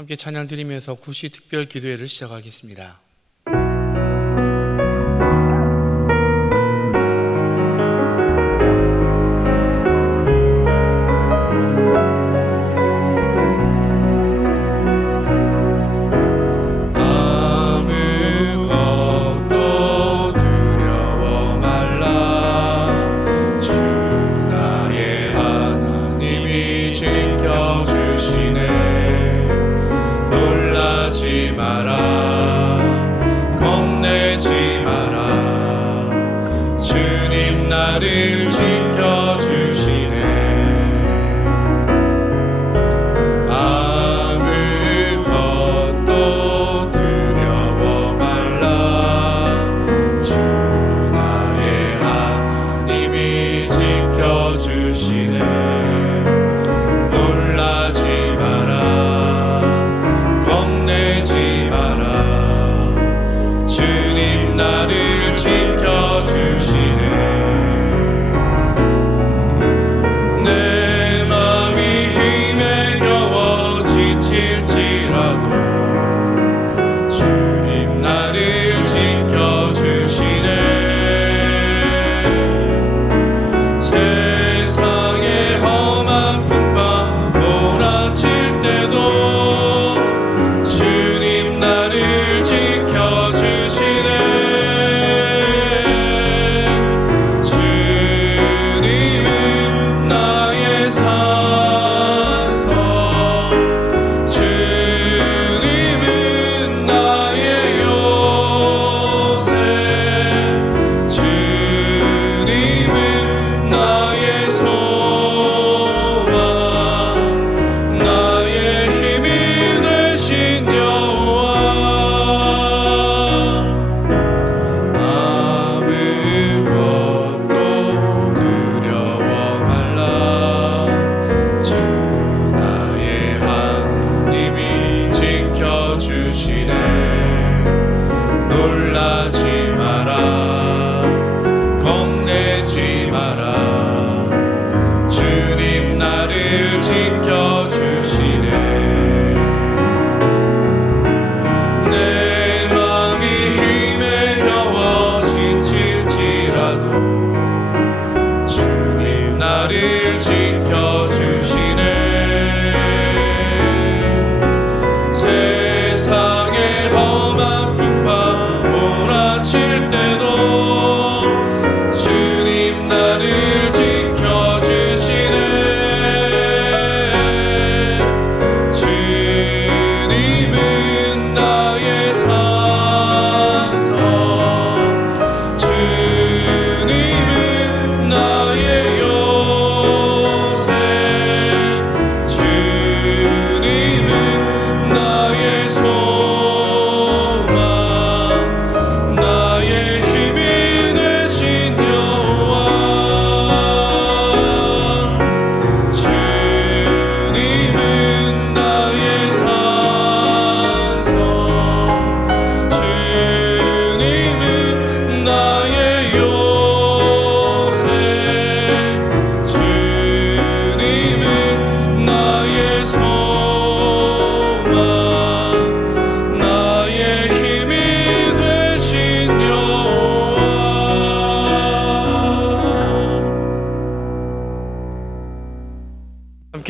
함께 찬양 드리면서 구시 특별 기도회를 시작하겠습니다.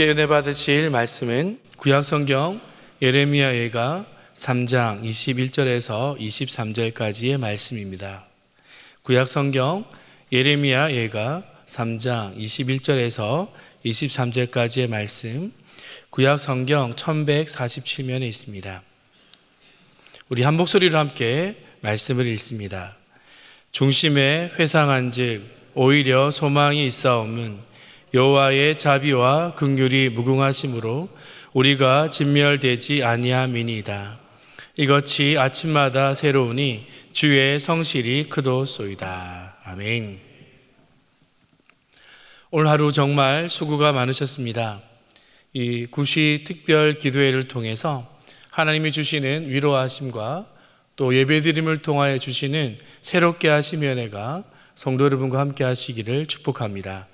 함께 은혜 받으실 말씀은 구약성경 예레미야 예가 3장 21절에서 23절까지의 말씀입니다. 구약성경 예레미야 예가 3장 21절에서 23절까지의 말씀, 구약성경 1147면에 있습니다. 우리 한 목소리로 함께 말씀을 읽습니다. 중심에 회상한즉 오히려 소망이 있사옴은 여호와의 자비와 긍휼이 무궁하심으로 우리가 진멸되지 아니함이니이다. 이것이 아침마다 새로우니 주의 성실이 크도소이다. 아멘. 오늘 하루 정말 수고가 많으셨습니다. 이 구시 특별 기도회를 통해서 하나님이 주시는 위로하심과 또 예배드림을 통하여 주시는 새롭게 하심 은혜가 성도 여러분과 함께 하시기를 축복합니다.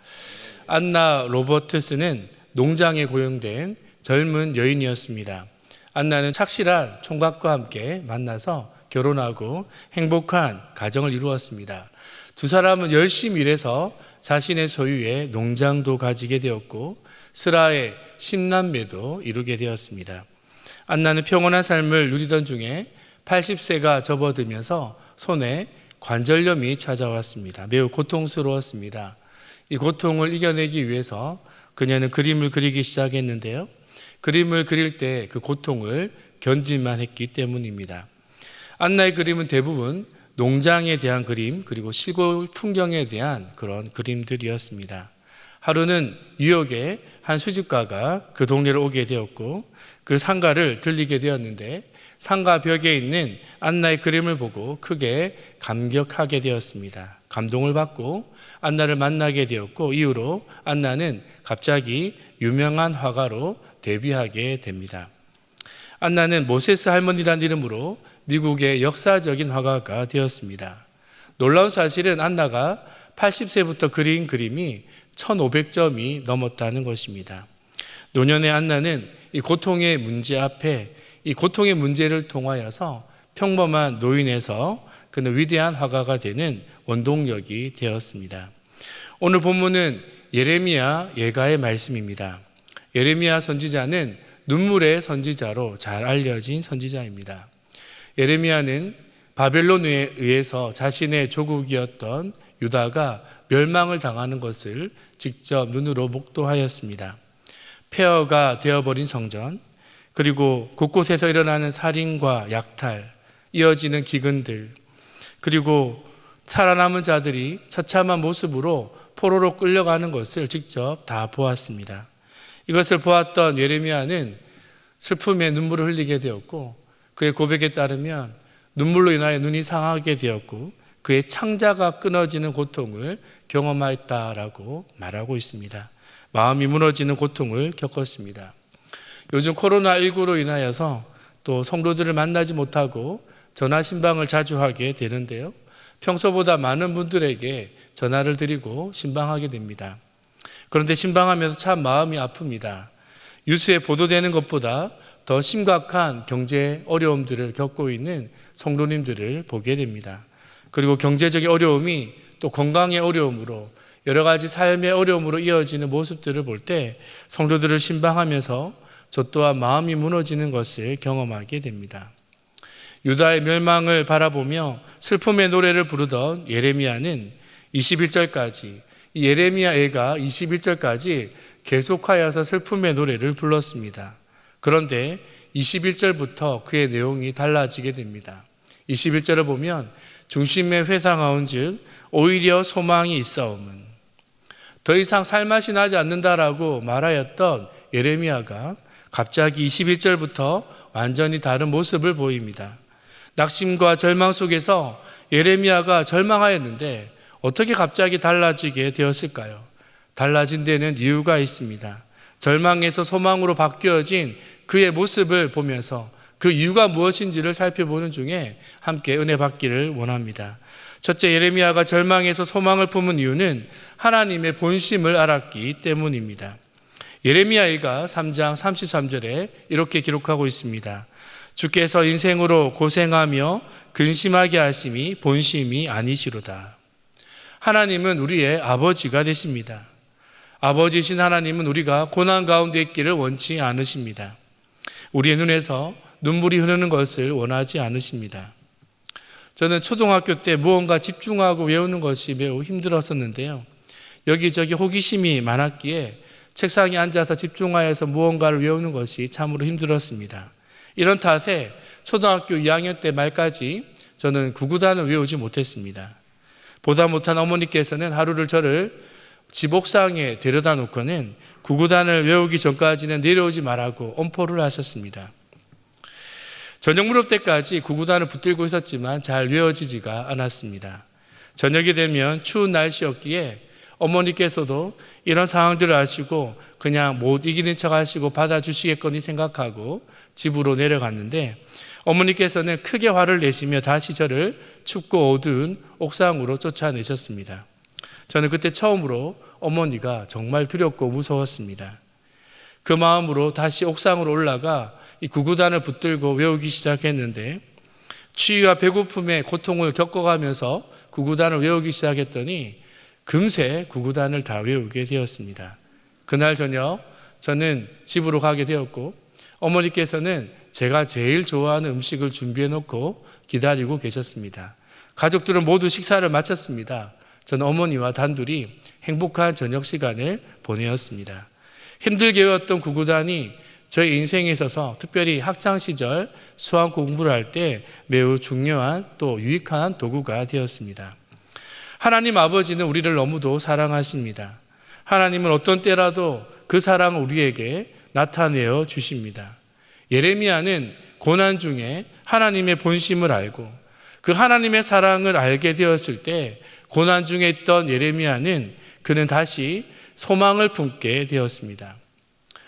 안나 로버트스는 농장에 고용된 젊은 여인이었습니다. 안나는 착실한 총각과 함께 만나서 결혼하고 행복한 가정을 이루었습니다. 두 사람은 열심히 일해서 자신의 소유의 농장도 가지게 되었고 스라의 10남매도 이루게 되었습니다. 안나는 평온한 삶을 누리던 중에 80세가 접어들면서 손에 관절염이 찾아왔습니다. 매우 고통스러웠습니다. 이 고통을 이겨내기 위해서 그녀는 그림을 그리기 시작했는데요. 그림을 그릴 때 그 고통을 견딜만 했기 때문입니다. 안나의 그림은 대부분 농장에 대한 그림, 그리고 시골 풍경에 대한 그런 그림들이었습니다. 하루는 뉴욕의 한 수집가가 그 동네를 오게 되었고 그 상가를 들리게 되었는데 상가 벽에 있는 안나의 그림을 보고 크게 감격하게 되었습니다. 감동을 받고 안나를 만나게 되었고 이후로 안나는 갑자기 유명한 화가로 데뷔하게 됩니다. 안나는 모세스 할머니라는 이름으로 미국의 역사적인 화가가 되었습니다. 놀라운 사실은 안나가 80세부터 그린 그림이 1500점이 넘었다는 것입니다. 노년의 안나는 이 고통의 문제 앞에 이 고통의 문제를 통하여서 평범한 노인에서 그는 위대한 화가가 되는 원동력이 되었습니다. 오늘 본문은 예레미야 예가의 말씀입니다. 예레미야 선지자는 눈물의 선지자로 잘 알려진 선지자입니다. 예레미야는 바벨론에 의해서 자신의 조국이었던 유다가 멸망을 당하는 것을 직접 눈으로 목도하였습니다. 폐허가 되어버린 성전, 그리고 곳곳에서 일어나는 살인과 약탈, 이어지는 기근들, 그리고 살아남은 자들이 처참한 모습으로 포로로 끌려가는 것을 직접 다 보았습니다. 이것을 보았던 예레미야는 슬픔에 눈물을 흘리게 되었고 그의 고백에 따르면 눈물로 인하여 눈이 상하게 되었고 그의 창자가 끊어지는 고통을 경험하였다라고 말하고 있습니다. 마음이 무너지는 고통을 겪었습니다. 요즘 코로나19로 인하여서 또 성도들을 만나지 못하고 전화 신방을 자주 하게 되는데요. 평소보다 많은 분들에게 전화를 드리고 신방하게 됩니다. 그런데 신방하면서 참 마음이 아픕니다. 뉴스에 보도되는 것보다 더 심각한 경제 어려움들을 겪고 있는 성도님들을 보게 됩니다. 그리고 경제적인 어려움이 또 건강의 어려움으로 여러 가지 삶의 어려움으로 이어지는 모습들을 볼 때 성도들을 신방하면서 저 또한 마음이 무너지는 것을 경험하게 됩니다. 유다의 멸망을 바라보며 슬픔의 노래를 부르던 예레미야는 21절까지 예레미야 애가 21절까지 계속하여서 슬픔의 노래를 불렀습니다. 그런데 21절부터 그의 내용이 달라지게 됩니다. 21절을 보면 중심에 회상하온 즉 오히려 소망이 있사옴은 더 이상 살맛이 나지 않는다라고 말하였던 예레미야가 갑자기 21절부터 완전히 다른 모습을 보입니다. 낙심과 절망 속에서 예레미야가 절망하였는데 어떻게 갑자기 달라지게 되었을까요? 달라진 데는 이유가 있습니다. 절망에서 소망으로 바뀌어진 그의 모습을 보면서 그 이유가 무엇인지를 살펴보는 중에 함께 은혜 받기를 원합니다. 첫째, 예레미야가 절망에서 소망을 품은 이유는 하나님의 본심을 알았기 때문입니다. 예레미야가 3장 33절에 이렇게 기록하고 있습니다. 주께서 인생으로 고생하며 근심하게 하심이 본심이 아니시로다. 하나님은 우리의 아버지가 되십니다. 아버지이신 하나님은 우리가 고난 가운데 있기를 원치 않으십니다. 우리의 눈에서 눈물이 흐르는 것을 원하지 않으십니다. 저는 초등학교 때 무언가 집중하고 외우는 것이 매우 힘들었었는데요. 여기저기 호기심이 많았기에 책상에 앉아서 집중하여서 무언가를 외우는 것이 참으로 힘들었습니다. 이런 탓에 초등학교 2학년 때 말까지 저는 구구단을 외우지 못했습니다. 보다 못한 어머니께서는 하루를 저를 지복상에 데려다 놓고는 구구단을 외우기 전까지는 내려오지 말라고 엄포를 하셨습니다. 저녁 무렵 때까지 구구단을 붙들고 있었지만 잘 외워지지가 않았습니다. 저녁이 되면 추운 날씨였기에 어머니께서도 이런 상황들을 아시고 그냥 못 이기는 척 하시고 받아주시겠거니 생각하고 집으로 내려갔는데 어머니께서는 크게 화를 내시며 다시 저를 춥고 어두운 옥상으로 쫓아내셨습니다. 저는 그때 처음으로 어머니가 정말 두렵고 무서웠습니다. 그 마음으로 다시 옥상으로 올라가 이 구구단을 붙들고 외우기 시작했는데 추위와 배고픔의 고통을 겪어가면서 구구단을 외우기 시작했더니 금세 구구단을 다 외우게 되었습니다. 그날 저녁 저는 집으로 가게 되었고 어머니께서는 제가 제일 좋아하는 음식을 준비해 놓고 기다리고 계셨습니다. 가족들은 모두 식사를 마쳤습니다. 저는 어머니와 단둘이 행복한 저녁 시간을 보내었습니다. 힘들게 외웠던 구구단이 저희 인생에 있어서 특별히 학창시절 수학 공부를 할 때 매우 중요한 또 유익한 도구가 되었습니다. 하나님 아버지는 우리를 너무도 사랑하십니다. 하나님은 어떤 때라도 그 사랑을 우리에게 나타내어 주십니다. 예레미야는 고난 중에 하나님의 본심을 알고 그 하나님의 사랑을 알게 되었을 때 고난 중에 있던 예레미야는 그는 다시 소망을 품게 되었습니다.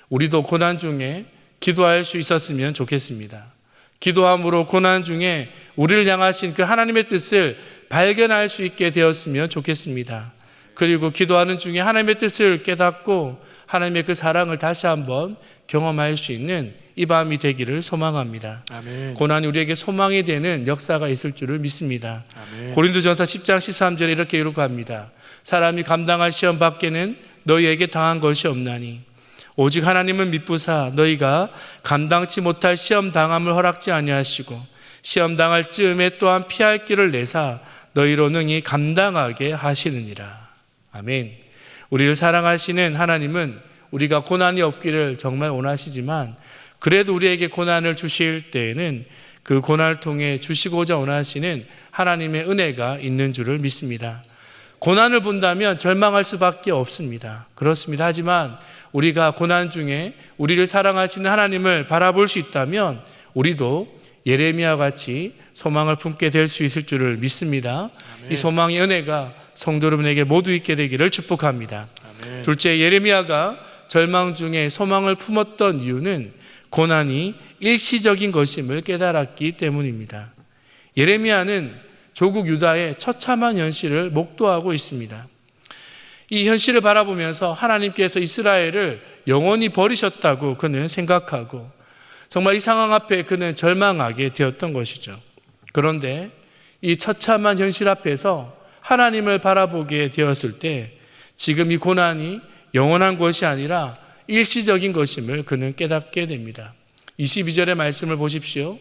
우리도 고난 중에 기도할 수 있었으면 좋겠습니다. 기도함으로 고난 중에 우리를 향하신 그 하나님의 뜻을 발견할 수 있게 되었으면 좋겠습니다. 그리고 기도하는 중에 하나님의 뜻을 깨닫고 하나님의 그 사랑을 다시 한번 경험할 수 있는 이 밤이 되기를 소망합니다. 아멘. 고난이 우리에게 소망이 되는 역사가 있을 줄을 믿습니다. 아멘. 고린도전서 10장 13절에 이렇게 기록합니다. 사람이 감당할 시험 밖에는 너희에게 당한 것이 없나니 오직 하나님은 미쁘사 너희가 감당치 못할 시험 당함을 허락지 아니하시고 시험 당할 즈음에 또한 피할 길을 내사 너희로 능히 감당하게 하시느니라. 아멘. 우리를 사랑하시는 하나님은 우리가 고난이 없기를 정말 원하시지만 그래도 우리에게 고난을 주실 때에는 그 고난을 통해 주시고자 원하시는 하나님의 은혜가 있는 줄을 믿습니다. 고난을 본다면 절망할 수밖에 없습니다. 그렇습니다. 하지만 우리가 고난 중에 우리를 사랑하시는 하나님을 바라볼 수 있다면 우리도 예레미야와 같이 소망을 품게 될 수 있을 줄을 믿습니다. 아멘. 이 소망의 은혜가 성도 여러분에게 모두 있게 되기를 축복합니다. 아멘. 둘째, 예레미야가 절망 중에 소망을 품었던 이유는 고난이 일시적인 것임을 깨달았기 때문입니다. 예레미야는 조국 유다의 처참한 현실을 목도하고 있습니다. 이 현실을 바라보면서 하나님께서 이스라엘을 영원히 버리셨다고 그는 생각하고 정말 이 상황 앞에 그는 절망하게 되었던 것이죠. 그런데 이 처참한 현실 앞에서 하나님을 바라보게 되었을 때 지금 이 고난이 영원한 것이 아니라 일시적인 것임을 그는 깨닫게 됩니다. 22절의 말씀을 보십시오.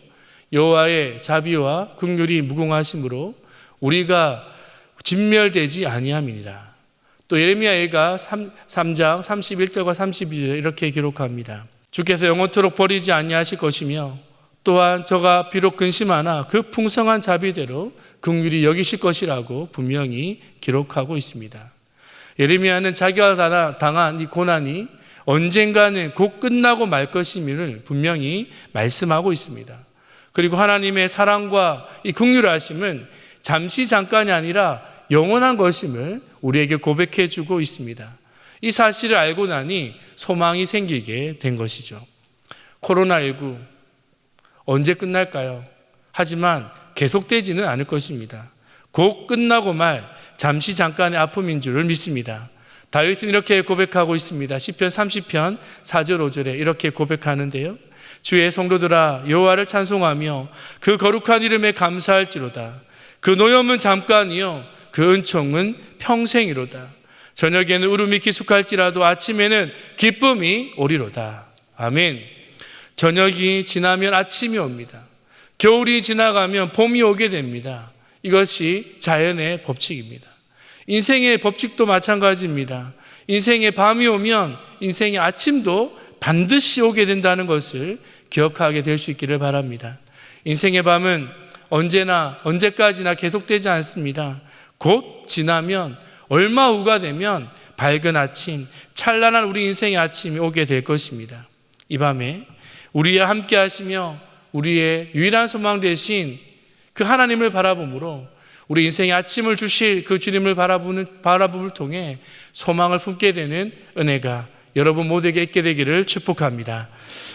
여호와의 자비와 긍휼이 무궁하심으로 우리가 진멸되지 아니함이니라. 또 예레미야가 3장 31절과 32절에 이렇게 기록합니다. 주께서 영원토록 버리지 아니하실 것이며 또한 저가 비록 근심하나 그 풍성한 자비대로 긍휼히 여기실 것이라고 분명히 기록하고 있습니다. 예레미야는 자기가 당한 이 고난이 언젠가는 곧 끝나고 말 것임을 분명히 말씀하고 있습니다. 그리고 하나님의 사랑과 이 긍휼하심은 잠시 잠깐이 아니라 영원한 것임을 우리에게 고백해 주고 있습니다. 이 사실을 알고 나니 소망이 생기게 된 것이죠. 코로나19 언제 끝날까요? 하지만 계속되지는 않을 것입니다. 곧 끝나고 말 잠시 잠깐의 아픔인 줄을 믿습니다. 다윗은 이렇게 고백하고 있습니다. 시편 30편 4절 5절에 이렇게 고백하는데요. 주의 성도들아 여호와를 찬송하며 그 거룩한 이름에 감사할지로다. 그 노염은 잠깐이요 그 은총은 평생이로다. 저녁에는 울음이 기숙할지라도 아침에는 기쁨이 오리로다. 아멘. 저녁이 지나면 아침이 옵니다. 겨울이 지나가면 봄이 오게 됩니다. 이것이 자연의 법칙입니다. 인생의 법칙도 마찬가지입니다. 인생의 밤이 오면 인생의 아침도 반드시 오게 된다는 것을 기억하게 될 수 있기를 바랍니다. 인생의 밤은 언제나 언제까지나 계속되지 않습니다. 곧 지나면 얼마 후가 되면 밝은 아침, 찬란한 우리 인생의 아침이 오게 될 것입니다. 이 밤에 우리와 함께 하시며 우리의 유일한 소망 되신 그 하나님을 바라보므로 우리 인생의 아침을 주실 그 주님을 바라봄을 통해 소망을 품게 되는 은혜가 여러분 모두에게 있게 되기를 축복합니다.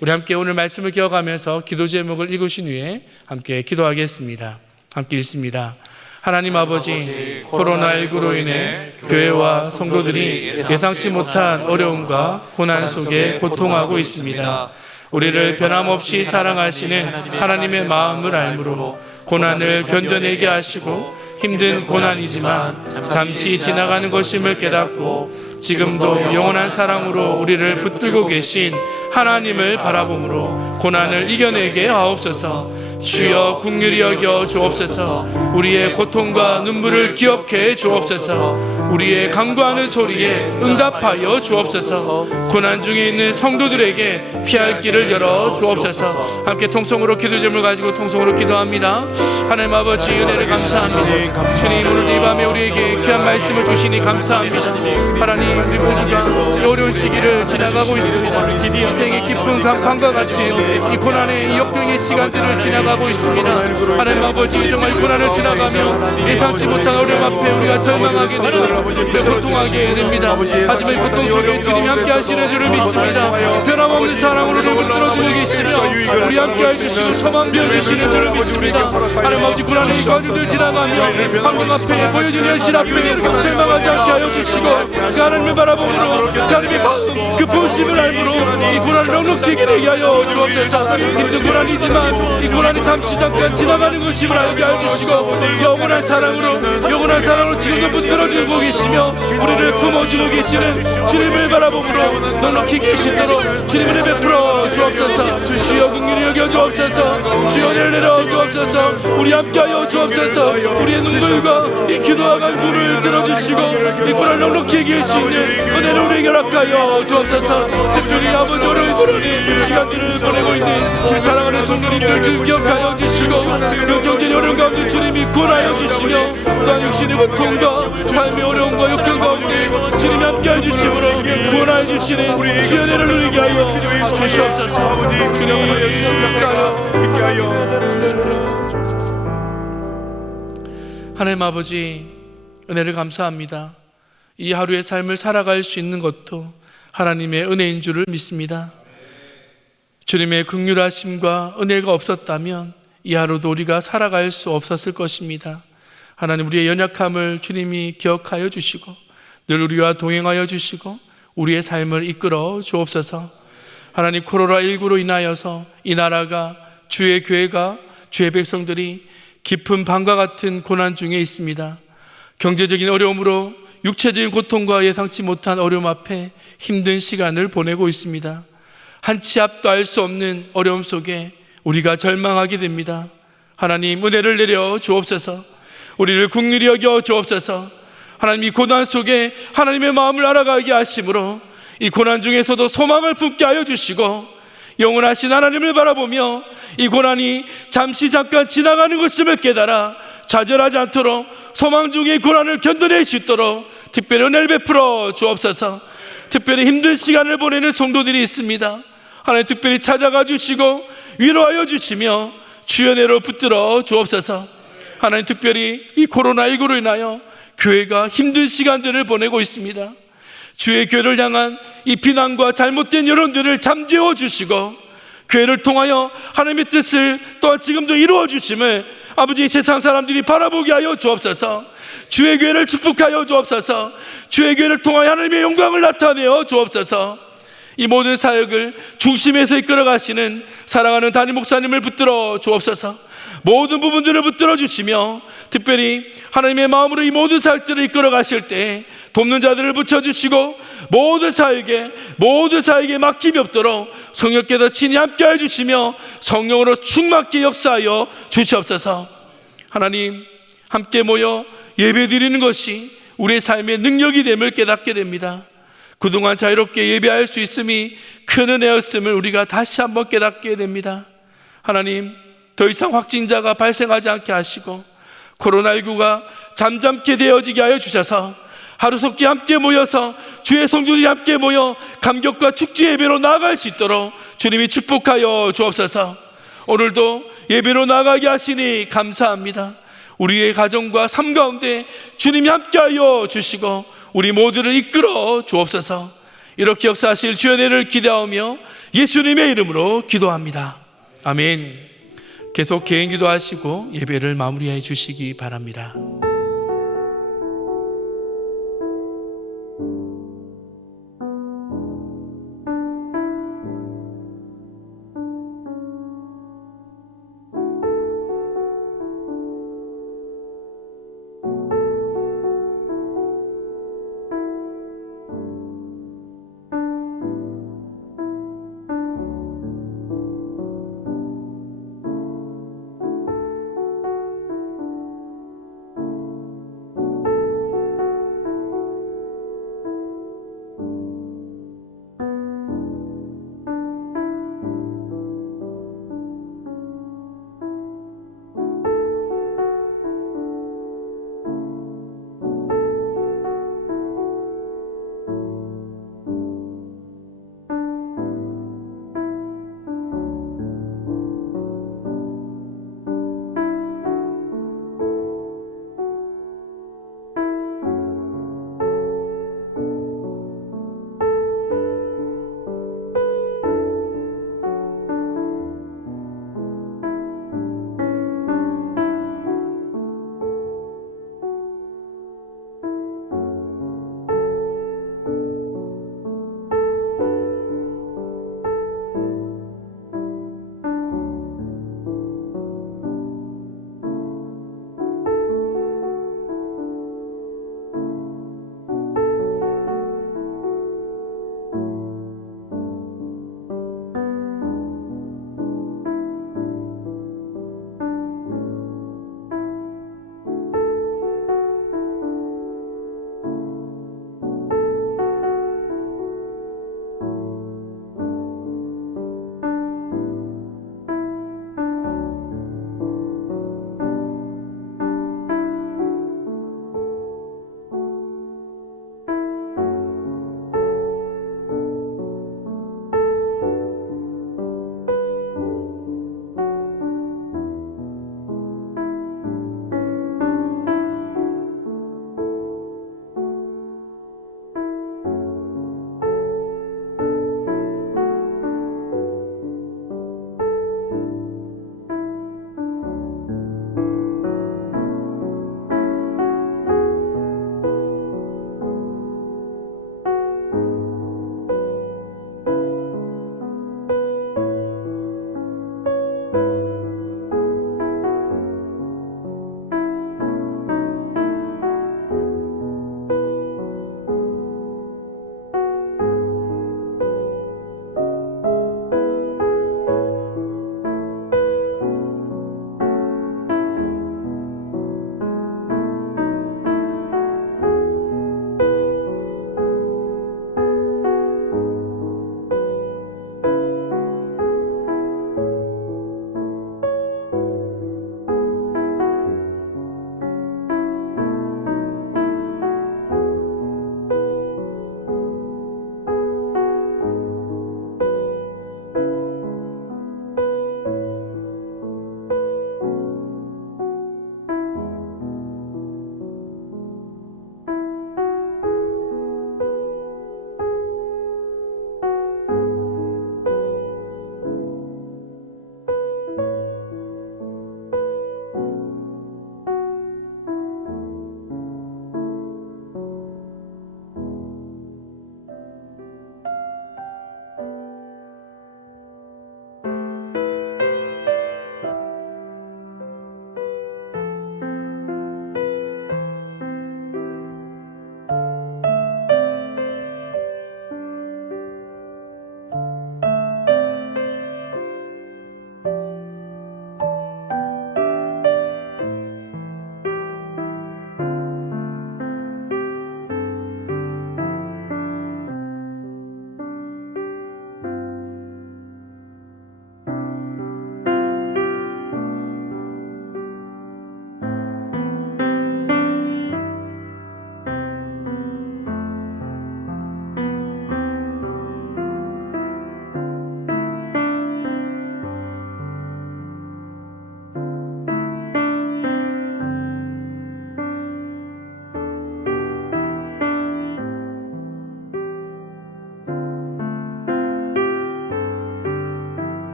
우리 함께 오늘 말씀을 기억하면서 기도 제목을 읽으신 후에 함께 기도하겠습니다. 함께 읽습니다. 하나님 아버지, 코로나19로 인해 교회와 성도들이 예상치 못한 어려움과 고난 속에 고통하고 있습니다. 우리를 변함없이 사랑하시는 하나님의 마음을 알므로 고난을 견뎌내게 하시고 힘든 고난이지만 잠시 지나가는 것임을 깨닫고 지금도 영원한 사랑으로 우리를 붙들고 계신 하나님을 바라보므로 고난을 이겨내게 하옵소서. 주여 긍휼히 여겨 주옵소서. 우리의 고통과 눈물을 기억해 주옵소서. 우리의 간구하는 소리에 응답하여 주옵소서. 고난 중에 있는 성도들에게 피할 길을 열어 주옵소서. 함께 통성으로 기도 제목을 가지고 통성으로 기도합니다. 하나님 아버지 은혜를 감사합니다. 주님 오늘 이 밤에 우리에게 귀한 말씀을 주시니 감사합니다. 하나님 우리 모두가 이 어려운 시기를 지나가고 있습니다. 인생의 깊은 강판과 같은 이 고난의 이 역경의 시간들을 지나가고 있습니다. 하나님 아버지 정말 고난을 지나가며 예상치 못한 어려움 앞에 우리가 절망하게 되고 고통하게 됩니다. 하지만 고통 속에 주님이 함께 하시는 줄을 믿습니다. 변함없는 사랑으로 우리를 붙들어주고 계시며 우리 함께 해주시고 소망 비워주시는 줄을 믿습니다. 하나님 아버지 고난의 이 과정들 지나가며 환경 앞에 보여지는 현실 앞에 절망하지 않게 하여 주시고 하나님을 바라보므로 하나님의 그 부심을 알므로 이 고난을 넉넉히 이기게 하여 주옵소서. 힘든 고난이지만 이 고난이 잠시 잠깐 지나가는 것임을 알게 하여 주시고 영원한 사랑으로 지금도 붙들어주고 계시며 우리를 품어주고 계시는 주님을 바라보므로 넉넉히 이길 수 있도록 주님을 베풀어 주옵소서. 주여 긍휼히 여겨 주옵소서. 주여 은혜를 내려 주옵소서. 우리 함께하여 주옵소서. 우리의 눈물과 이 기도와 간구를 들어주시고 이 고난을 넉넉히 이길 수 있는 은혜를 우리에게 허락하여 주옵소서. 특별히 아버지 어려운 고난의 시간들을 보내고 있는 주 사랑하는 성도님들 주님 기억하여 주시고 그 경제의 어려운 가운데 주님이 구원하여 주시며 또한 육신의 고통과 삶의 어려움과 역경 가운데 주님이 함께해 주심으로 구원하여 주시는 주의 은혜를 누리게 하여 주시옵소서. 주님 역사하여 하나님 아버지 은혜를 감사합니다. 이 하루의 삶을 살아갈 수 있는 것도 하나님의 은혜인 줄을 믿습니다. 주님의 긍휼하심과 은혜가 없었다면 이 하루도 우리가 살아갈 수 없었을 것입니다. 하나님 우리의 연약함을 주님이 기억하여 주시고 늘 우리와 동행하여 주시고 우리의 삶을 이끌어 주옵소서. 하나님 코로나19로 인하여서 이 나라가 주의 교회가 주의 백성들이 깊은 밤과 같은 고난 중에 있습니다. 경제적인 어려움으로 육체적인 고통과 예상치 못한 어려움 앞에 힘든 시간을 보내고 있습니다. 한 치 앞도 알 수 없는 어려움 속에 우리가 절망하게 됩니다. 하나님 은혜를 내려 주옵소서. 우리를 긍휼히 여겨 주옵소서. 하나님 이 고난 속에 하나님의 마음을 알아가게 하심으로 이 고난 중에서도 소망을 품게 하여 주시고 영원하신 하나님을 바라보며 이 고난이 잠시 잠깐 지나가는 것임을 깨달아 좌절하지 않도록 소망 중에 고난을 견뎌낼 수 있도록 특별히 은혜를 베풀어 주옵소서. 특별히 힘든 시간을 보내는 성도들이 있습니다. 하나님 특별히 찾아가 주시고 위로하여 주시며 주의 은혜로 붙들어 주옵소서. 하나님 특별히 이 코로나19로 인하여 교회가 힘든 시간들을 보내고 있습니다. 주의 교회를 향한 이 비난과 잘못된 여론들을 잠재워 주시고 교회를 통하여 하나님의 뜻을 또한 지금도 이루어 주심을 아버지 세상 사람들이 바라보게 하여 주옵소서. 주의 교회를 축복하여 주옵소서. 주의 교회를 통하여 하나님의 영광을 나타내어 주옵소서. 이 모든 사역을 중심에서 이끌어 가시는 사랑하는 담임 목사님을 붙들어 주옵소서. 모든 부분들을 붙들어 주시며 특별히 하나님의 마음으로 이 모든 사역들을 이끌어 가실 때 돕는 자들을 붙여주시고 모든 사역에 막힘이 없도록 성령께서 친히 함께해 주시며 성령으로 충만케 역사하여 주시옵소서. 하나님 함께 모여 예배드리는 것이 우리의 삶의 능력이 됨을 깨닫게 됩니다. 그동안 자유롭게 예배할 수 있음이 큰 은혜였음을 우리가 다시 한번 깨닫게 됩니다. 하나님 더 이상 확진자가 발생하지 않게 하시고 코로나19가 잠잠케 되어지게 하여 주셔서 하루속히 함께 모여서 주의 성도들이 함께 모여 감격과 축제 예배로 나아갈 수 있도록 주님이 축복하여 주옵소서. 오늘도 예배로 나아가게 하시니 감사합니다. 우리의 가정과 삶 가운데 주님이 함께하여 주시고 우리 모두를 이끌어 주옵소서. 이렇게 역사하실 주의 은혜를 기대하며 예수님의 이름으로 기도합니다. 아멘. 계속 개인 기도하시고 예배를 마무리해 주시기 바랍니다.